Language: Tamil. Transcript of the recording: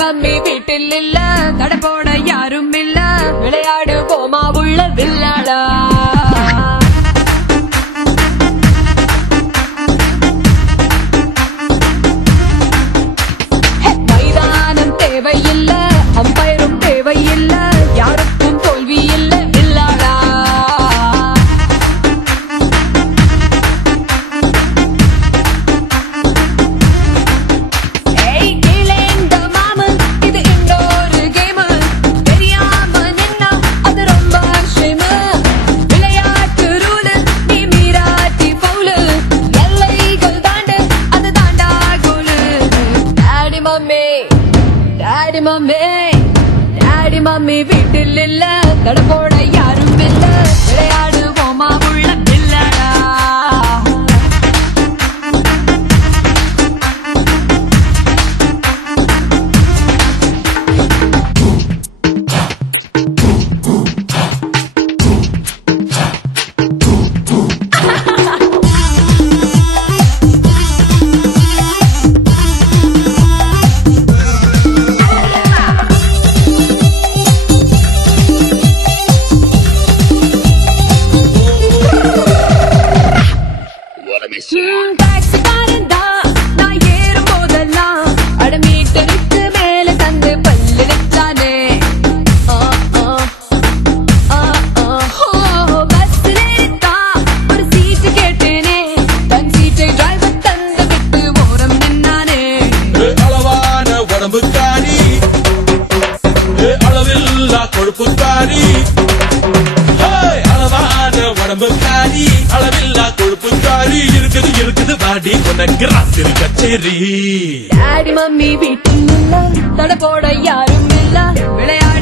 மம்மி வீட்டில் இல்ல, கடை போட யாரும் இல்ல, விளையாடு போமா உள்ள வில்லாடா. மைதானம் தேவையில்ல, அம்பயரும் தேவையில்ல, யாருக்கும் தோல்வி இல்ல வில்லாடா. டாடி மம்மி வீட்டில் இல்ல, கடை போட யாரும் இல்ல, விளையாடு போமா உள்ள வில்லாடா. கொழுப்புக்காரி அளவான உடம்புக்காரி, அளவில்லா கொழுப்புக்காரி, இருக்குது இருக்குது பாடி உனக்கு ராத்திரி கச்சேரி. டாடி மம்மி வீட்டில் இல்ல, தடை போட யாரும் இல்ல, விளையாடு